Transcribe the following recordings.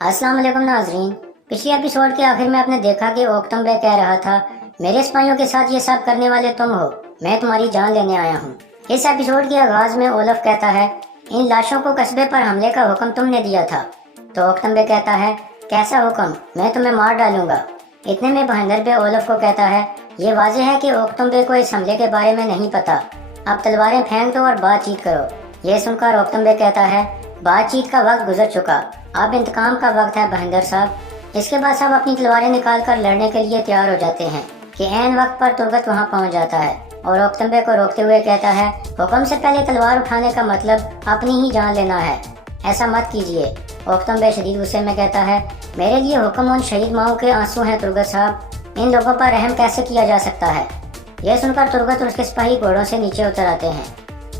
अस्सलाम वालेकुम नाजरीन। पिछले एपिसोड के आखिर में आपने देखा कि ओक्तम बे कह रहा था, मेरे सिपाहियों के साथ ये सब करने वाले तुम हो, मैं तुम्हारी जान लेने आया हूँ। इस एपिसोड के आगाज में ओलफ कहता है, इन लाशों को कस्बे पर हमले का हुक्म तुमने दिया था। तो ओक्तम बे कहता है, कैसा हुक्म, मैं तुम्हें मार डालूंगा। इतने में बहंदर बे ओलफ को कहता है, ये वाजह है कि ओक्तम बे को इस हमले के बारे में नहीं पता, अब तलवारें फेंक दो और बातचीत करो। ये सुनकर ओक्तम बे कहता है, बातचीत का वक्त गुजर चुका, अब इंतकाम का वक्त है बहंदर साहब। इसके बाद सब अपनी तलवारें निकाल कर लड़ने के लिए तैयार हो जाते हैं कि ऐन वक्त पर तुर्गत वहां पहुंच जाता है और ओक्तम बे को रोकते हुए कहता है, हुक्म से पहले तलवार उठाने का मतलब अपनी ही जान लेना है, ऐसा मत कीजिए। ओक्तम बे शदीद गुस्से में कहता है, मेरे लिए हुक्म उन शहीद माओं के आंसू हैं तुर्गत साहब, इन लोगों पर रहम कैसे किया जा सकता है। यह सुनकर तुर्गत और उसके सिपाही घोड़ों से नीचे उतर आते हैं।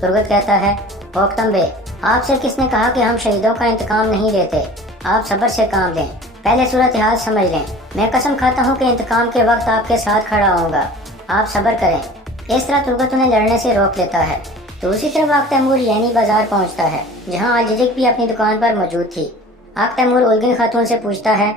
तुर्गत कहता है, ओक्तम बे, आपसे किसने कहा कि हम शहीदों का इंतकाम नहीं लेते, आप सब्र से काम लें, पहले सूरत हाल समझ लें, मैं कसम खाता हूँ कि इंतकाम के वक्त आपके साथ खड़ा होऊंगा, आप सब्र करें। इस तरह तुर्गत उन्हें लड़ने से रोक लेता है। दूसरी तरफ आग तैमूर यैनी बाजार पहुँचता है, जहाँ अलजिक भी अपनी दुकान पर मौजूद थी। आग तैमूर उलगिन खातून से पूछता है,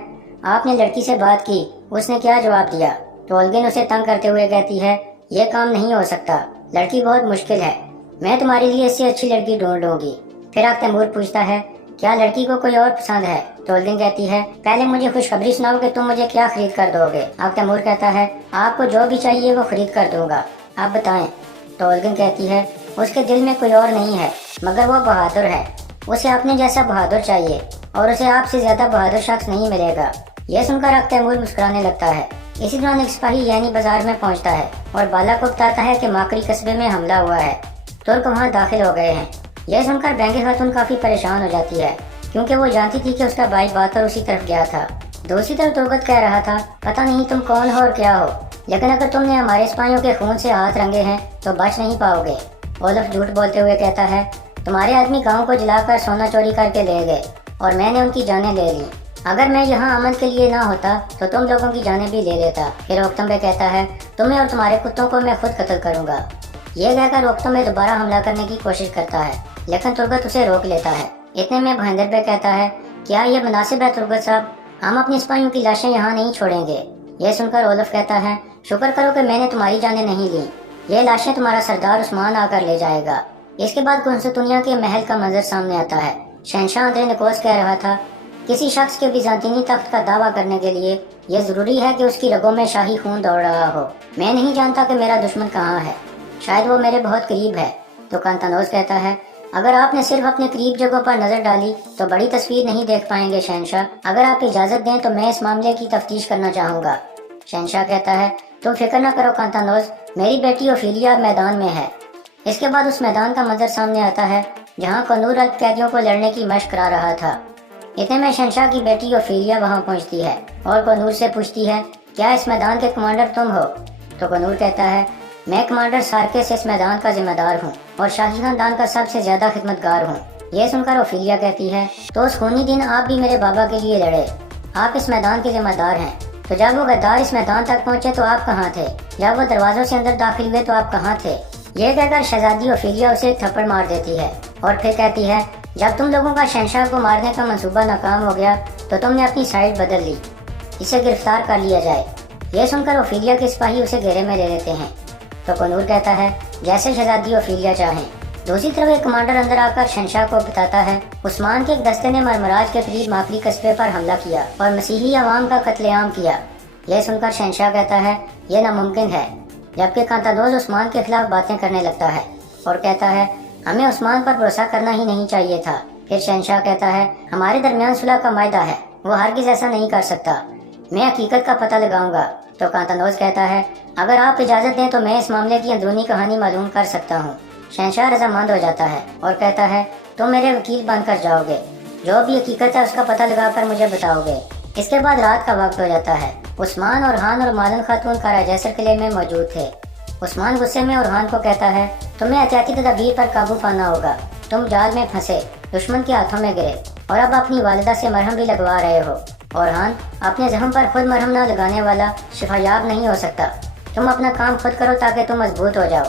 आपने लड़की से बात की, उसने क्या जवाब दिया। तो उलगिन उसे तंग करते हुए कहती है, यह काम नहीं हो सकता, लड़की बहुत मुश्किल है, मैं तुम्हारे लिए इससे अच्छी लड़की ढूंढ लूंगी। फिर आग तैमूर पूछता है, क्या लड़की को कोई और पसंद है। तो उलगिन कहती है, पहले मुझे खुशखबरी सुनाओ कि तुम मुझे क्या खरीद कर दोगे। आग तैमूर कहता है, आपको जो भी चाहिए वो खरीद कर दूंगा, आप बताएं। तो उलगिन कहती है, उसके दिल में कोई और नहीं है, मगर वो बहादुर है, उसे अपने जैसा बहादुर चाहिए और उसे आपसे ज्यादा बहादुर शख्स नहीं मिलेगा। यह सुनकर आग तैमूर मुस्कुराने लगता है। इसी दौरान एक सिपाही यानी बाजार में पहुंचता है और बाला को बताता है कि माकरी कस्बे में हमला हुआ है, तुर्क वहां दाखिल हो गए हैं। यह सुनकर बैंगे खातून काफी परेशान हो जाती है, क्योंकि वो जानती थी कि उसका भाई बात और उसी तरफ गया था। दूसरी तरफ तुर्गत कह रहा था, पता नहीं तुम कौन हो और क्या हो, लेकिन अगर तुमने हमारे सिपाहियों के खून से हाथ रंगे हैं तो बच नहीं पाओगे। ओलफ झूठ बोलते हुए कहता है, तुम्हारे आदमी गाँव को जलाकर सोना चोरी करके ले गए और मैंने उनकी जानें ले ली, अगर मैं यहाँ अमन के लिए ना होता तो तुम लोगों की जानें भी ले लेता। फिर ओक्तम बे कहता है, तुम्हें और तुम्हारे कुत्तों को मैं खुद कत्ल करूंगा। ये कहकर ओक्तम बे दोबारा हमला करने की कोशिश करता है, लेकिन तुर्गत उसे रोक लेता है। इतने में बहंदर बे कहता है, क्या ये मुनासिब है तुर्गत साहब, हम अपने सिपाहियों की लाशें यहाँ नहीं छोड़ेंगे। यह सुनकर ओलफ कहता है, शुक्र करो कि मैंने तुम्हारी जानें नहीं ली, ये लाशें तुम्हारा सरदार उस्मान आकर ले जाएगा। इसके बाद कुंसुतुनिया के महल का मंजर सामने आता है। शहंशाह अंद्रे निकोस कह रहा था, किसी शख्स के बिजांतीनी तख्त का दावा करने के लिए यह जरूरी है कि उसकी रगों में शाही खून दौड़ रहा हो। मैं नहीं जानता कि मेरा दुश्मन कहाँ है, शायद वो मेरे बहुत करीब है। तो कांतानोज कहता है, अगर आपने सिर्फ अपने करीब जगहों पर नजर डाली तो बड़ी तस्वीर नहीं देख पाएंगे शहंशाह, अगर आप इजाजत दें तो मैं इस मामले की तफ्तीश करना चाहूँगा। शहंशाह कहता है, तुम फिक्र न करो कांतानोज, मेरी बेटी ओफिलिया मैदान में है। इसके बाद उस मैदान का मंजर सामने आता है जहाँ कनूर अल्प कैदियों को लड़ने की मशक करा रहा था। इतने में शहंशाह की बेटी ओफिलिया वहाँ पहुँचती है और कनूर से पूछती है, क्या इस मैदान के कमांडर तुम हो। तो कनूर कहता है, मैं कमांडर सार्केस इस मैदान का जिम्मेदार हूँ और शाही खानदान का सबसे ज्यादा खिदमतगार हूँ। यह सुनकर ओफिलिया कहती है, तो उस खूनी दिन आप भी मेरे बाबा के लिए लड़े, आप इस मैदान के जिम्मेदार हैं। तो जब वो गद्दार इस मैदान तक पहुँचे तो आप कहाँ थे, जब वो दरवाजों से अंदर दाखिल हुए तो आप कहाँ थे। यह कहकर शहजादी ओफिलिया उसे एक थप्पड़ मार देती है और फिर कहती है, जब तुम लोगों का शहंशाह को मारने का मंसूबा नाकाम हो गया तो तुमने अपनी साइड बदल ली, इसे गिरफ्तार कर लिया जाए। यह सुनकर ओफिलिया के सिपाही उसे घेरे में ले लेते हैं। तो कनूर कहता है, जैसे शहजादी ओफिलिया चाहें। दूसरी तरफ एक कमांडर अंदर आकर शहंशाह को बताता है, उस्मान के एक दस्ते ने मरमराज के करीब माकरी कस्बे पर हमला किया और मसीही अवाम का कत्लेआम किया। यह सुनकर शहंशाह कहता है, यह नामुमकिन है। जबकि कांतानोज उस्मान के खिलाफ बातें करने लगता है और कहता है, हमें उस्मान पर भरोसा करना ही नहीं चाहिए था। फिर शहंशाह कहता है, हमारे दरमियान सुलह का मायदा है, वो हरगिज ऐसा नहीं कर सकता, मैं हकीकत का पता लगाऊंगा। तो कांतानोज कहता है, अगर आप इजाजत दें तो मैं इस मामले की अंदरूनी कहानी मालूम कर सकता हूँ। शहंशाह रजामंद हो जाता है और कहता है, तुम मेरे वकील बनकर जाओगे, जो भी हकीकत है उसका पता लगाकर मुझे बताओगे। इसके बाद रात का वक्त हो जाता है। उस्मान और हान और मालन खातून कारा जैसर किले में मौजूद थे। उस्मान गुस्से में और हान को कहता है, तुम्हें एहतियाती तदबीर पर काबू पाना होगा, तुम जाल में फंसे, दुश्मन के हाथों में गिरे और अब अपनी वालिदा से मरहम भी लगवा रहे हो। और हान, अपने जख्म पर खुद मरहम न लगाने वाला शिफायाब नहीं हो सकता, तुम अपना काम खुद करो ताकि तुम मजबूत हो जाओ।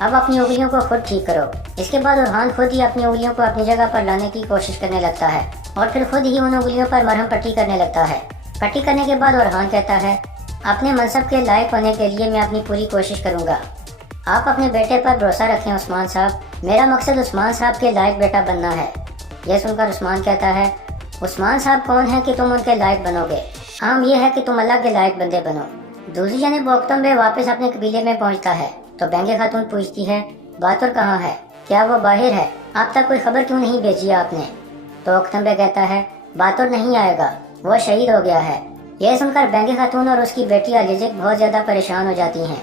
اب اپنی انگلیوں کو خود ٹھیک کرو۔ اس کے بعد ارحان خود ہی اپنی انگلیوں کو اپنی جگہ پر لانے کی کوشش کرنے لگتا ہے اور پھر خود ہی ان انگلیوں پر مرہم پٹی کرنے لگتا ہے۔ پٹی کرنے کے بعد ارحان کہتا ہے اپنے منصب کے لائق ہونے کے لیے میں اپنی پوری کوشش کروں گا۔ آپ اپنے بیٹے پر بھروسہ رکھیں عثمان صاحب، میرا مقصد عثمان صاحب کے لائق بیٹا بننا ہے۔ یہ سن کر عثمان کہتا ہے عثمان صاحب کون ہے کہ تم ان کے لائق بنو گے؟ عام یہ ہے کہ تم اللہ کے لائق بندے بنو۔ دوسری جانب اوکتم بے واپس اپنے قبیلے میں پہنچتا ہے تو بینگے خاتون پوچھتی ہے باتر کہاں ہے؟ کیا وہ باہر ہے؟ اب تک کوئی خبر کیوں نہیں بھیجی آپ نے؟ تو اوکتم بے کہتا ہے باتر نہیں آئے گا، وہ شہید ہو گیا ہے۔ یہ سن کر بینگے خاتون اور اس کی بیٹی الیجک بہت زیادہ پریشان ہو جاتی ہیں۔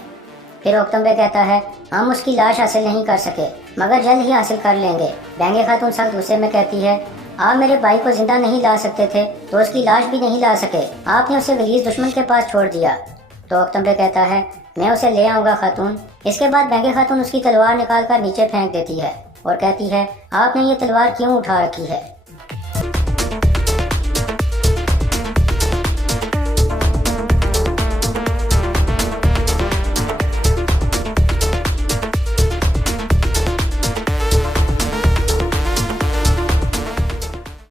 پھر اوکتم بے کہتا ہے ہم اس کی لاش حاصل نہیں کر سکے مگر جلد ہی حاصل کر لیں گے۔ بینگے خاتون سخت غصے میں کہتی ہے آپ میرے بھائی کو زندہ نہیں لا سکتے تھے تو اس کی لاش بھی نہیں لا سکے، آپ نے اسے غلیظ دشمن کے پاس چھوڑ دیا۔ تو اوکتم بے کہتا ہے میں اسے لے آؤں گا خاتون۔ اس کے بعد بینگے خاتون اس کی تلوار نکال کر نیچے پھینک دیتی ہے اور کہتی ہے آپ نے یہ تلوار کیوں اٹھا رکھی ہے؟